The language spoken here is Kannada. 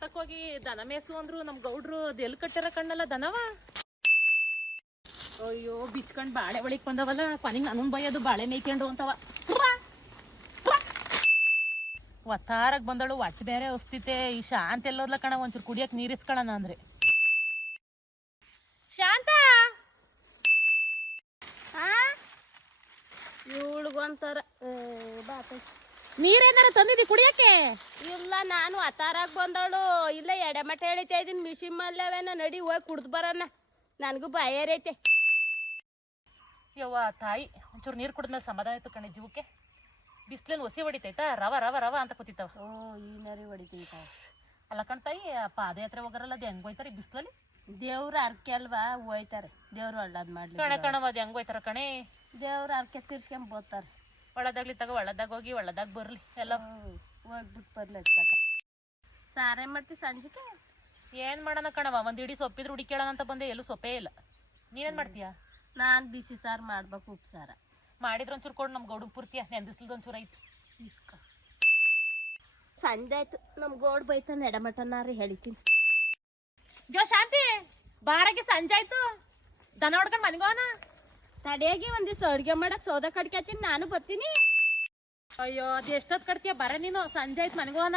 ತೋಟಕ್ಕೆ ಹೋಗಿ ದನ ಮೇಸು ಅಂದ್ರು ನಮ್ ಗೌಡ್ರು ಎಲ್ ಕಟ್ಟಿರ ಕಣ್ಣಲ್ಲ ದನವ. ಅಯ್ಯೋ ಬಿಚ್ಕೊಂಡ್ ಬಾಳೆ ಒಳಿಕ್ ಬಂದವಲ್ಲ, ಕೊನೆಗೆ ನನನ್ ಬೈಯೋದು ಬಾಳೆ ಮೇಯ್ಕೊಂಡು ಅಂತವ. ಒತ್ತಾರಾಗ ಬಂದಳು, ಒಟ್ಟು ಬೇರೆ ಹೊಸ್ತಿತೆ. ಈ ಶಾಂತ ಎಲ್ಲೋದ್ಲ ಕಣ, ಒಂಚೂರು ಕುಡಿಯಕ್ ನೀರಿಸ್ಕೊಳ್ಳೋಣ ಅಂದ್ರೆ. ಶಾಂತ ಇವಳಿಗೊಂಥರ ನೀರೇನಾರ ತಂದಿದ್ದಿ ಕುಡಿಯಕ್ಕೆ? ಇಲ್ಲ, ನಾನು ಅತಾರಾಗ ಬಂದವಳು. ಇಲ್ಲ ಎಡೆಮಠ ಹೇಳಿತಾ ಇದೀನಿ, ಮಿಷಿನ್ ಮಲ್ಲೇವೇನ, ನಡಿ ಹೋಗಿ ಕುಡ್ದು ಬರೋಣ, ನನಗೂ ಬಾಯರೈತೆ. ಯವ್ವ ತಾಯಿ, ಒಂಚೂರು ನೀರು ಕುಡಿದ್ಮೇಲೆ ಸಮಾಧಾನ ಆಯ್ತು ಕಣೆ ಜೀವಕ್ಕೆ. ಬಿಸ್ಲೇನು ಹೊಸಿ ಹೊಡಿತೈತಾ, ರವ ರವ ರವ ಅಂತ ಕೂತಿತ್ತಾವ. ಈ ನರಿ ಹೊಡಿತೈತ. ಅಲ್ಲ ಕಣ್ ತಾಯಿ, ಪಾದಯಾತ್ರೆ ಹೋಗಾರಲ್ಲ, ಅದು ಹೆಂಗ್ ಹೋಯ್ತಾರೆ ಈ ಬಿಸ್ಲಲ್ಲಿ? ದೇವ್ರ ಅರ್ಕೆ ಅಲ್ವಾ, ಹೋಯ್ತಾರೆ. ದೇವ್ರು ಒಳ್ಳೇದ್ ಮಾಡ್ಲಿ ಕಣೆ ಕಣವ, ಅದು ಹೆಂಗ್ ಹೋಯ್ತಾರ ಕಣೆ? ದೇವ್ರ ಅರ್ಕೆ ತೀರ್ಸ್ಕೊಂಡ್ ಬೋತಾರೆ. ಒಳ್ಳದಾಗ್ಲಿ ತಗೋ, ಒಳ್ಳದಾಗ ಹೋಗಿ ಒಳ್ಳದಾಗ ಬರ್ಲಿ ಎಲ್ಲ. ಹೋಗ್ಬಿಟ್ಟು ಬರ್ಲಿ. ಸಾರೇ ಮಾಡ್ತಿ ಸಂಜಿಕೆ? ಏನ್ ಮಾಡೋಣ ಕಣವ, ಒಂದ್ ಇಡೀ ಸೊಪ್ಪಿದ್ರು ಹುಡಿಕೇಳೋಣ ಅಂತ ಬಂದೆ, ಎಲ್ಲೂ ಸೊಪ್ಪೇ ಇಲ್ಲ. ನೀನೇನ್ ಮಾಡ್ತೀಯಾ? ನಾನ್ ಬಿಸಿ ಸಾರು ಮಾಡ್ಬೇಕು, ಉಪ್ಸಾರ ಮಾಡಿದ್ರ ಒಂಚೂರು ಕೊಡು, ನಮ್ ಗೌಡು ಪೂರ್ತಿಯ ನೆಂದಿಸ್ಲದ ಒಂಚೂರು ಐತಿ ಇಸ್ಕ. ಸಂಜೆ ಆಯ್ತು, ನಮ್ ಗೋಡ್ ಬೈತಾನೆ, ಎಡಮಟನಾರಿ ಹೇಳಿತೀನಿ. ಜೋ ಶಾಂತಿ, ಬಾರಗೆ ಸಂಜೆ ಆಯ್ತು, ದನ ಹೊಡ್ಕೊಂಡ್ ಮನೆಗೋನ. ತಡಿಯಾಗಿ ಒಂದಿವ್ಸ ಅಡ್ಗೆ ಮಾಡಕ್ ಸೌದೆ ಕಡ್ಕತೀನಿ, ನಾನು ಬರ್ತೀನಿ. ಅಯ್ಯೋ, ಅದು ಎಷ್ಟೊತ್ತು ಕಡ್ತೀಯ, ಬರ ನೀನು, ಸಂಜೆ ಆಯ್ತು ಮನೆಗೋನ.